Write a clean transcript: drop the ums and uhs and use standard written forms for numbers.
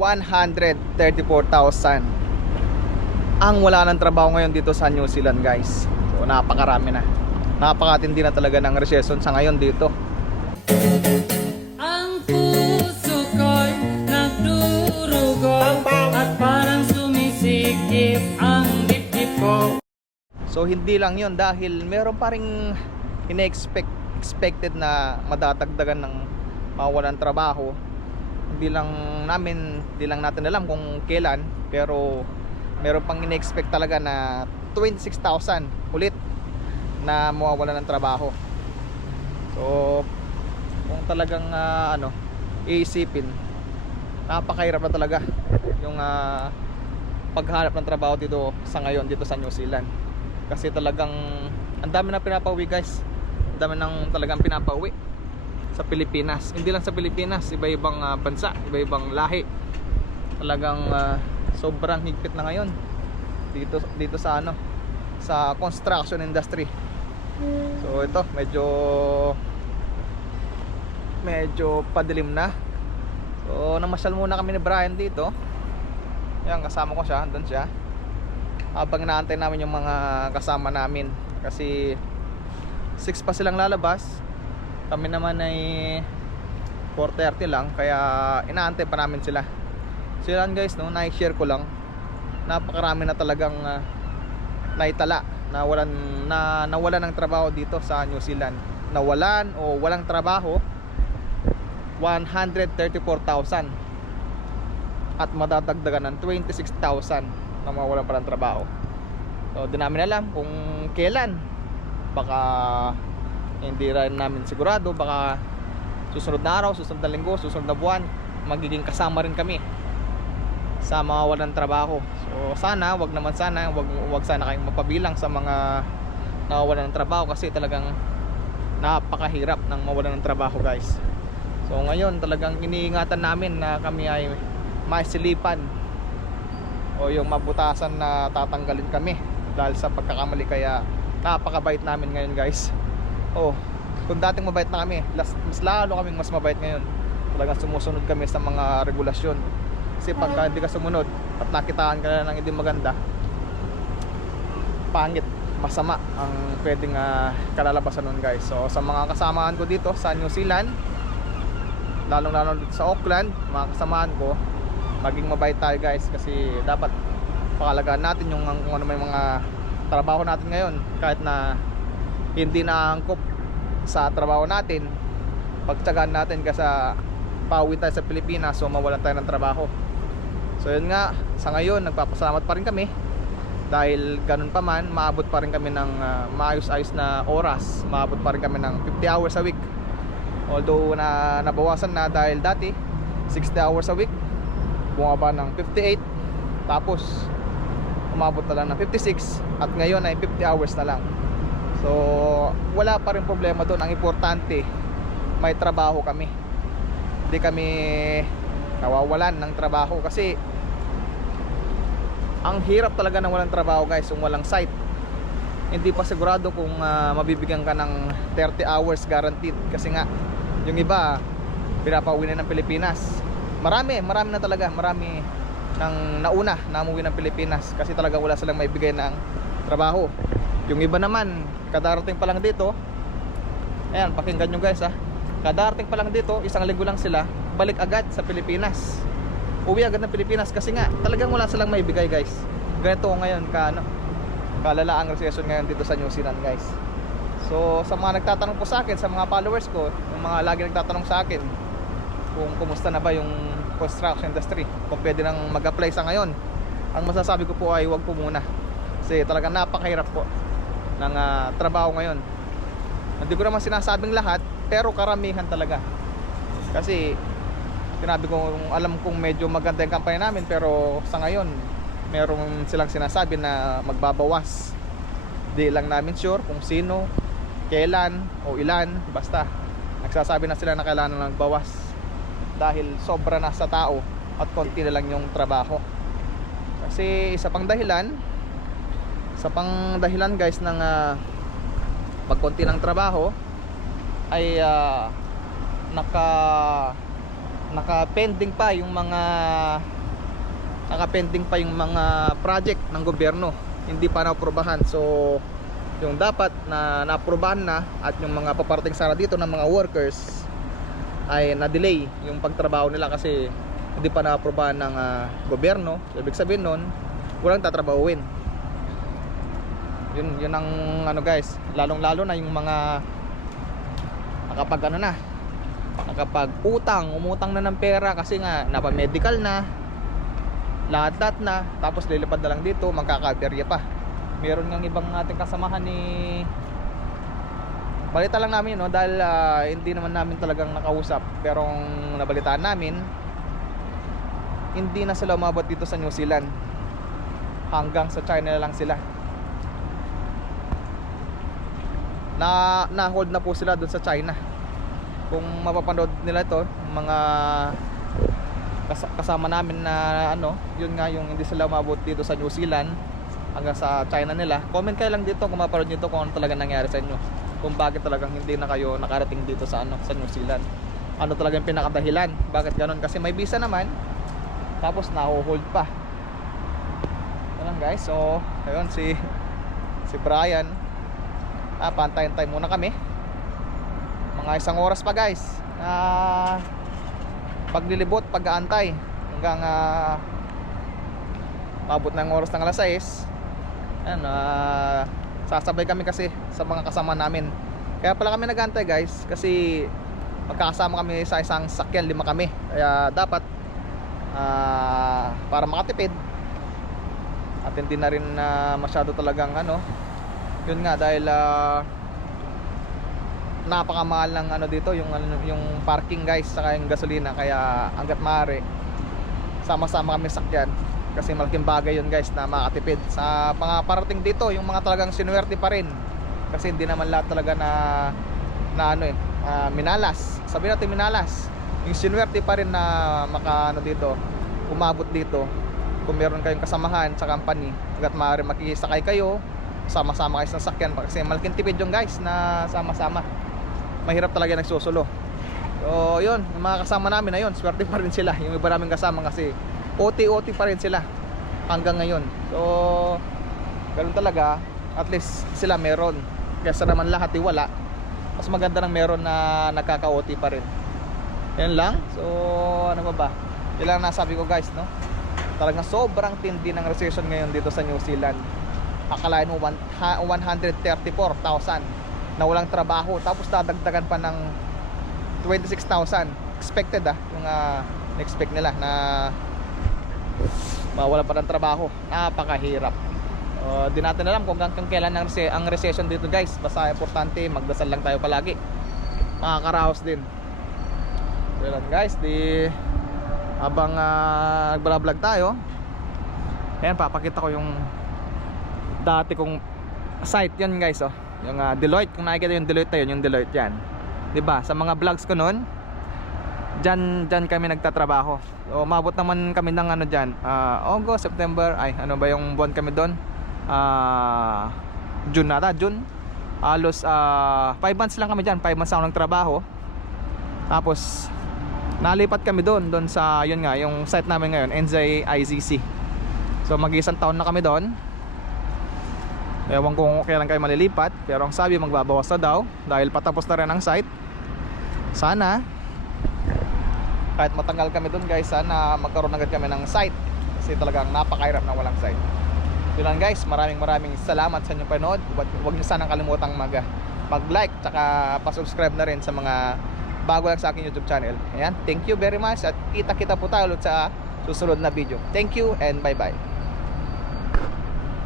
134,000 ang wala ng trabaho ngayon dito sa New Zealand, guys. So napakarami na, napakatindi na talaga ng recession sa ngayon dito. Ang puso ko'y nagdurugo at parang sumisikip ang dibdib ko. So hindi lang yun, dahil meron pa ring expected na madadagdagan ng mawalan trabaho. Hindi lang natin alam kung kailan, pero meron pang ine-expect talaga na 26,000 ulit na mawawalan ng trabaho. So kung talagang iisipin, napakahirap na talaga yung paghanap ng trabaho dito sa ngayon dito sa New Zealand. Kasi talagang ang dami na pinapauwi, guys. Ang dami nang talagang pinapauwi sa Pilipinas. Hindi lang sa Pilipinas, iba-ibang bansa, iba-ibang lahi. Talagang sobrang higpit na ngayon dito sa sa construction industry. So ito medyo padilim na. So namasyal muna kami ni Brian dito. Yan, kasama ko siya, andun siya. Habang inaantay namin yung mga kasama namin, kasi 6 pa silang lalabas. Kami naman ay 4:30 lang, kaya inaantay pa namin sila. So yan, guys, na-share ko lang, napakarami na talagang naitala na nawalan ng trabaho dito sa New Zealand. Nawalan o walang trabaho 134,000 at madadagdagan ng 26,000 na mawalan pa ng trabaho. So di namin alam kung kailan. Baka hindi rin namin sigurado, baka susunod na araw, susunod na linggo, susunod na buwan magiging kasama rin kami sa mga walang trabaho. So sana, wag sana kayong mapabilang sa mga nawawalan ng trabaho, kasi talagang napakahirap ng mawalan ng trabaho, guys. So ngayon talagang iniingatan namin na kami ay maisilipan o yung mabutasan na tatanggalin kami dahil sa pagkakamali. Kaya napakabait namin ngayon, guys. Kung dating mabait na kami, mas lalo kaming mas mabait ngayon. Talagang sumusunod kami sa mga regulasyon. Kasi pagka hindi ka sumunod at nakitaan ka na ng hindi maganda, pangit, masama ang pwedeng kalalabasan nun, guys. So sa mga kasamaan ko dito sa New Zealand, lalong dito sa Auckland, mga kasamaan ko, maging mabait tayo, guys. Kasi dapat pakalagaan natin yung kung ano may mga trabaho natin ngayon. Kahit na hindi naangkop sa trabaho natin, pagtsagaan natin kasi pauwi tayo sa Pilipinas, so mawalan tayo ng trabaho. So yun nga, sa ngayon nagpapasalamat pa rin kami, dahil ganun pa man, maabot pa rin kami ng maayos-ayos na oras. Maabot pa rin kami ng 50 hours a week. Although nabawasan na, dahil dati 60 hours a week, bumaba ng 58, tapos umabot na lang ng 56, at ngayon ay 50 hours na lang. So wala pa rin problema doon. Ang importante, may trabaho kami, hindi kami nawawalan ng trabaho. Kasi ang hirap talaga ng walang trabaho, guys, yung walang site. Hindi pa sigurado kung mabibigyan ka ng 30 hours guaranteed. Kasi nga yung iba pinapauwi na ng Pilipinas. Marami na talaga, marami nang nauna na umuwi ng Pilipinas kasi talaga wala silang maibigay ng trabaho. Yung iba naman, kadarating pa lang dito, ayan, pakinggan nyo, guys, kadarating pa lang dito, isang linggo lang sila, balik agad sa Pilipinas, uwi agad ng Pilipinas. Kasi nga talagang wala silang maibigay, guys. Ganito ngayon kalala ang recession ngayon dito sa New Zealand, guys. So sa mga nagtatanong po sa akin, sa mga followers ko, yung mga lagi nagtatanong sa akin kung kumusta na ba yung construction industry, kung pwede nang mag-apply sa ngayon, ang masasabi ko po ay wag po muna. Kasi talagang napakahirap po ng trabaho ngayon. Hindi ko naman sinasabing lahat, pero karamihan talaga. Kasi sinabi ko, alam kong medyo maganda yung company namin, pero sa ngayon meron silang sinasabi na magbabawas. Di lang namin sure kung sino, kailan o ilan, basta nagsasabi na sila na kailangan ng magbawas dahil sobra na sa tao at konti na lang yung trabaho. Kasi isa pang dahilan guys ng pagkonti ng trabaho ay nakapending pa yung mga project ng gobyerno, hindi pa naaprubahan. So yung dapat na naaprubahan na at yung mga paparating sana dito ng mga workers ay na-delay yung pagtrabaho nila kasi hindi pa naaprubahan ng gobyerno. Ibig sabihin nun, walang tatrabahuin. Yun ang ano guys, lalong-lalo na yung mga umutang na ng pera kasi nga napamedical na, lahat na, tapos lilipad na lang dito, magkakaberya pa. Meron ngang ibang ating kasamahan balita lang namin, no, dahil hindi naman namin talagang nakausap, pero ang nabalitaan namin, hindi na sila umabot dito sa New Zealand, hanggang sa China lang sila. Na-hold na po sila doon sa China. Kung mapapanood nila ito, mga kasama namin na yun nga yung hindi sila umabot dito sa New Zealand hanggang sa China nila. Comment kayo lang dito kung mapanood nyo ito, kung ano talaga nangyari sa inyo, kung bakit talagang hindi na kayo nakarating dito sa sa New Zealand. Ano talagang pinakadahilan, bakit ganun? Kasi may visa naman, tapos na-hold pa. Yan lang guys. So ayun, si Brian, pantay-antay muna kami. Mga 1 oras pa guys, paglilibot, pag-aantay hanggang maabot ng oras ng alas 6. Ayan, sasabay kami kasi sa mga kasama namin. Kaya pala kami nag-aantay guys, kasi magkakasama kami sa isang sakyan, 5 kami. Kaya dapat para makatipid at hindi na rin masyado talagang yun nga, dahil napakamahal ng dito yung parking guys, saka yung gasolina. Kaya hanggat maaari sama-sama kami sakyan, kasi malaking bagay yun guys na makatipid sa mga parating dito, yung mga talagang sinuwerte pa rin. Kasi hindi naman lahat talaga minalas, sabi natin minalas, yung sinuwerte pa rin na dito, umabot dito. Kung meron kayong kasamahan sa company, hanggat maaari makikisakay kayo, sama-sama kayo sa sakyan, kasi malaking tipid yung guys na sama-sama. Mahirap talaga nagsusulo. So yun, yung mga kasama namin na yun, swerte pa rin sila. Yung iba namin kasama kasi OT pa rin sila hanggang ngayon. So ganun talaga, at least sila meron, kaysa naman lahat wala. Mas maganda nang meron na nagkaka-OT pa rin. Yan lang. So ano ba? Yan lang nasabi ko guys, no? Talagang sobrang tindi ng recession ngayon dito sa New Zealand. Akalain mo 134,000 na walang trabaho, tapos dadagdagan pa ng 26,000 expected, yung expect nila na mawala pa ng trabaho. Napakahirap. Di natin alam kung hanggang kailan ang recession dito guys. Basta importante, magdasal lang tayo palagi. Makakaraos din. So yun guys, habang nagbablog tayo, ayan, papakita ko yung dati kong site. Yan guys, yung Deloitte. Kung nakikita yung Deloitte tayo, yung Deloitte yan, diba? Sa mga vlogs ko noon, dyan kami nagtatrabaho. So umabot naman kami ng dyan, August, September, ano ba yung buwan kami doon? June nata, June. Halos 5 months lang kami dyan. 5 months ako nagtrabaho. Tapos nalipat kami doon sa, yun nga, yung site namin ngayon, NZICC. So mag-isang taon na kami doon. Ewan kung kailan kayo malilipat, pero ang sabi magbabawas na daw dahil patapos na rin ang site. Sana kahit matanggal kami doon guys, sana magkaroon agad kami ng site, kasi talagang napakahirap na walang site. Yun lang guys, maraming salamat sa inyong panood. Huwag niyo sanang kalimutang mag-like tsaka pa-subscribe na rin sa mga bago lang sa aking YouTube channel. Ayan, thank you very much, at kita-kita po tayo ulit sa susunod na video. Thank you and bye bye.